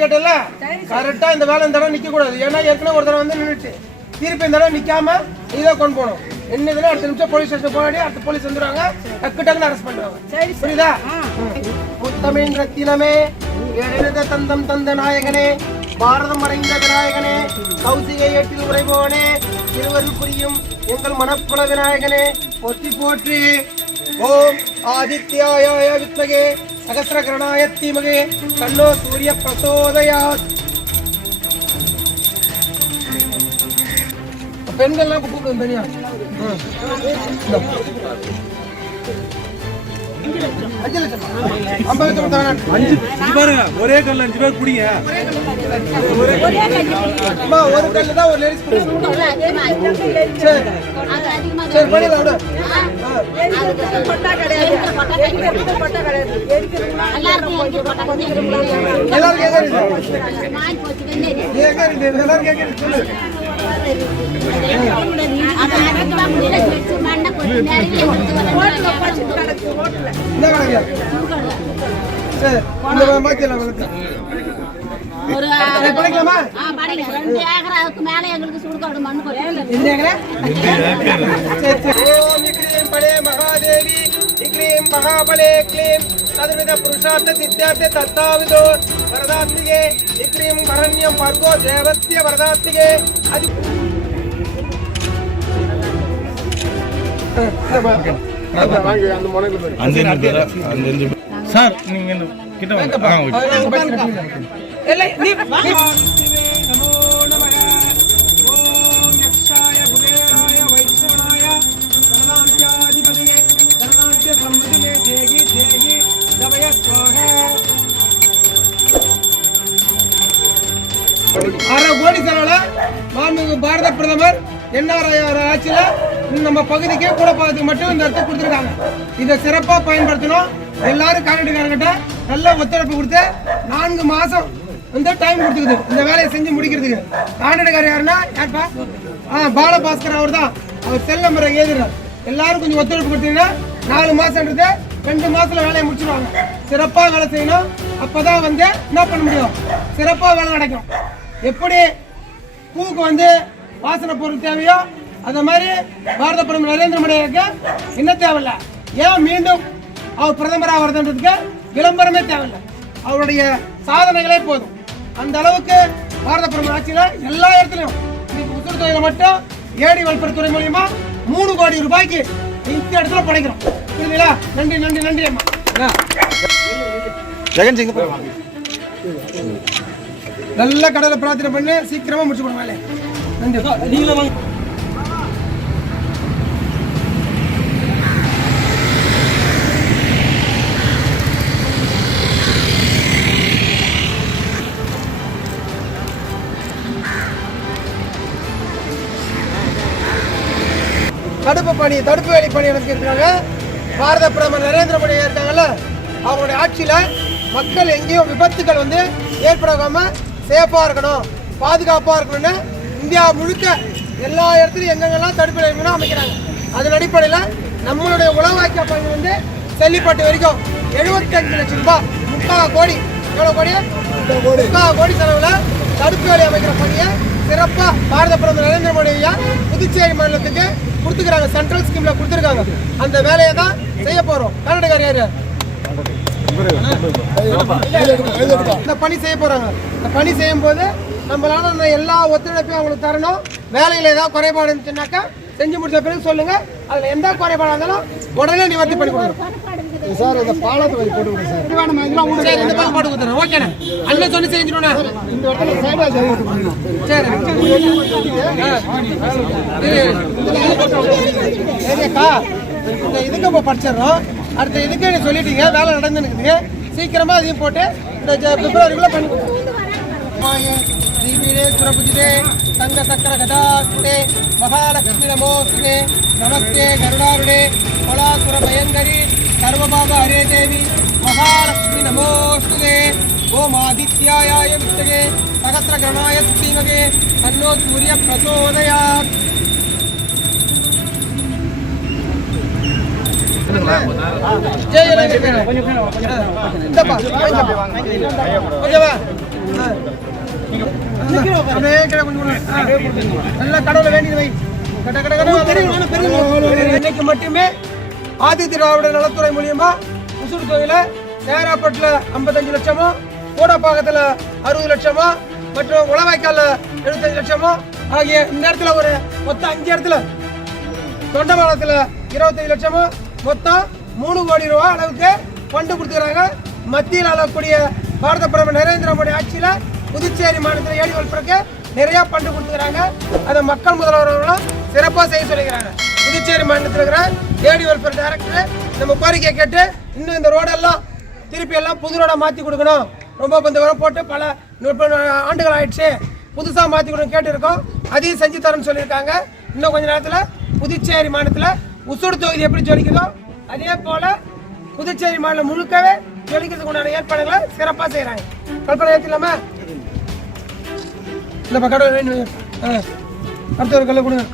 கேட்டல கரெக்டா இந்த வேலை இந்த தடவை நிக்க கூடாது. ஏன்னா ஏற்கனவே ஒரு தடவை வந்து நின்றுட்டு திருப்பி இந்த தடவை நிக்காம நீதான் கொண்டு போகணும். என்ன இதுல அடுத்த நிமிஷம் போலீஸ் ஸ்டேஷன் போராடி அடுத்த போலீஸ் வந்துருவாங்க, டக்கு டக்குன்னு அரெஸ்ட் பண்ணுவாங்க. புரியுதா? முத்தமிழ் ரத்தினமே, எழுத தந்தம் தந்த நாயகனே, பாரதம் அடைந்த விநாயகனே, கௌசிகை எட்டில் உரைபவனே, இருவரும் புரியும் எங்கள் மனக்குல விநாயகனே போற்றி போற்றி. ஓம் ஆதித்யாய வித்மகே சகஸ்ரகரணாய தீமகே தன்னோ சூரிய பிரசோதயாத். பெண்கள்லாம் கூப்பிடுவோம் தனியா. ஒரே கல்ல 5 பேர் குடிங்க. ஒரு கல்லு தான் ஒரு லேடிஸ் சரி பண்ணிடலாம். எல்லாரும் கேட்கறீங்க. மகாபலே க்ளீம் சதுர்வித புருஷார்த்த சித்தியார்த்த தத்தாவிதோ வரதாத்திகே க்ளீம் வரண்யம் பர்கோ தேவஸ்ய வரதாத்திகே. அது சார் நீங்க கிட்ட வாங்க. அரை கோடி செலவுல மாண்புமிகு பாரத பிரதமர் என்ஆர் ஆட்சியில நம்ம பகுதிக்கே கூட பகுதிக்கு மட்டும் இந்த இடத்த கொடுத்துருக்காங்க. இதை சிறப்பா பயன்படுத்தணும். எல்லாரும் கான்ட்ராக்டர்கிட்ட நல்ல ஒத்துழைப்பு கொடுத்து 4 மாசம் வந்து டைம் கொடுத்துக்குது இந்த வேலையை செஞ்சு முடிக்கிறதுக்கு. கான்ட்ராக்டர் யாருன்னா யாருப்பா? பாலபாஸ்கர் அவர் தான். அவர் செல் நம்பரை எழுதுறாரு. எல்லாரும் கொஞ்சம் ஒத்துழைப்பு கொடுத்தீங்கன்னா 4 மாசம்ன்றது 2 மாசத்துல வேலையை முடிச்சிருவாங்க. சிறப்பா வேலை செய்யணும். அப்பதான் வந்து என்ன பண்ண முடியும், சிறப்பா வேலை நடக்கும். எப்படி பூக்கு வந்து வாசனை பொருள் தேவையோ அந்த மாதிரி பாரத பிரதமர் நரேந்திர மோடிக்கு என்ன தேவையில்லை. ஏன் மீண்டும் அவர் பிரதமராக வருதுன்றதுக்கு விளம்பரமே தேவையில்லை. அவருடைய சாதனைகளே போதும். அந்த அளவுக்கு பாரத பிரதமர் ஆட்சியில் எல்லா இடத்துலையும் உசுறு தொழிலை மட்டும் ஏடி வளர்ப்புத்துறை மூலியமா 3 கோடி ரூபாய்க்கு இந்த இடத்துல படைக்கிறோம். புரியுதுங்களா? நன்றி நன்றி நன்றி அம்மா. ஜெகன் சிங் நல்ல கடலை பிரார்த்தனை பண்ணி சீக்கிரமா முடிச்சு போடுவாங்க. நன்றி. நீங்களும் தடுப்பு வேலி பணி நடத்திருக்காங்க. பாரத பிரதமர் நரேந்திர மோடி இருக்காங்கல்ல, அவங்களுடைய ஆட்சியில மக்கள் எங்கேயும் விபத்துகள் வந்து ஏற்படாம சேஃபா இருக்கணும், பாதுகாப்பா இருக்கணும்னு இந்தியா முழுக்க எல்லா இடத்துலையும் எங்கெங்கெல்லாம் தடுப்பு வேலி அமைக்கிறாங்க. அதன் அடிப்படையில் நம்மளுடைய உளவாக்கிய பணி வந்து செல்லிப்பட்டு வரைக்கும் 75 லட்சம் ரூபாய் 30 கோடி எவ்வளவு கோடி 30 கோடி செலவுல தடுப்பு வேலி அமைக்கிற பணியை சிறப்பா பாரத பிரதமர் நரேந்திர மோடி ஐயா புதுச்சேரி மாநிலத்துக்கு கொடுத்துக்கிறாங்க. சென்ட்ரல் ஸ்கீம்ல கொடுத்துருக்காங்க. அந்த வேலையை தான் செய்ய போறோம். கர்நாடகா யாரு இந்த பணி செய்ய போறாங்க. இந்த பணி செய்யும் போது நம்மளால எல்லா ஒத்துழைப்பையும் அவங்களுக்கு தரணும். வேலையில ஏதாவது குறைபாடு இருந்துச்சுன்னாக்கா செஞ்சு முடிச்ச பிறகு சொல்லுங்க. அதுல எந்த குறைபாடு இருந்தாலும் உடனே நிவர்த்தி பண்ணி கொடுக்கணும். சார் இந்த பாலத்தை போட்டு கொடுங்க சார். சரி இந்த பக்கம் போட்டு கொடுத்துறேன். ஓகேண்ணே. அண்ணன் சொல்லி செஞ்சிடுவோண்ணே. இந்த இடத்துல சைடா சரி. சரிக்கா இந்த இதுக்கு இப்போ படிச்சிடறோம். அடுத்த இதுக்கு நீ சொல்லிட்டீங்க, வேலை நடந்துருக்குதுங்க. சீக்கிரமா அதையும் போட்டு இந்த பிப்ரவரிக்குள்ள பண்ணி கொடுத்துருவோம். सुरभुजिते संग सक्र गदास्ते महालक्ष्मी नमोस्ते नमस्ते गरुडारुणे कोलासुर भयंकरी सर्वभाव हरे देवी महालक्ष्मी नमोस्तुते ओम आदित्याय विद्महे सहस्रगणाय धीमहि तन्नो सूर्य प्रचोदयात्. जय கையில கொஞ்சம் கொடுங்க. நல்லா கடவுளை வேண்டி வை. கட கட கட. இன்னைக்கு மட்டுமே ஆதி திராவிட நலத்துறை மூலியமா உசுறு தொகையில சேராப்பட்டுல 55 லட்சமோ, கூடப்பாக்கத்துல 60 லட்சமோ மற்றும் உளவாய்க்கால 75 லட்சமோ ஆகிய இந்த இடத்துல ஒரு மொத்தம் 5 இடத்துல, தொண்டமானத்துல 25 லட்சமோ, மொத்தம் 3 கோடி ரூபாய் அளவுக்கு ஃபண்டு கொடுத்துக்கிறாங்க. மத்தியில் ஆளக்கூடிய பாரத பிரதமர் நரேந்திர மோடி ஆட்சியில புதுச்சேரி மாநிலத்தில் ஏடி வெல்ஃபேருக்கு நிறைய ஃபண்டு கொடுத்துக்கிறாங்க. அதை மக்கள் முதல்வர்களும் சிறப்பாக செய்ய சொல்லிக்கிறாங்க. புதுச்சேரி மாநிலத்தில் இருக்கிற ஏடி வெல்ஃபேர் டைரக்டர் நம்ம கோரிக்கையை கேட்டு இன்னும் இந்த ரோடெல்லாம் திருப்பி எல்லாம் புது ரோடாக மாற்றி கொடுக்கணும். ரொம்ப இந்த வரம் போட்டு பல 30 ஆண்டுகள் ஆயிடுச்சு, புதுசாக மாற்றி கொடுக்கணும் கேட்டுருக்கோம். அதையும் செஞ்சு தரேன்னு சொல்லியிருக்காங்க. இன்னும் கொஞ்ச நேரத்தில் புதுச்சேரி மாநிலத்தில் உசுடு தொகுதி எப்படி ஜொலிக்குதோ அதே போல புதுச்சேரி மாநிலம் முழுக்கவே ஜொலிக்கிறதுக்கு உண்டான ஏற்பாடுகளை சிறப்பாக செய்கிறாங்க. கல்பனை ஏற்றிடலாமா? இந்த பக்கம் அடுத்த ஒரு கல்லை கொடுங்க.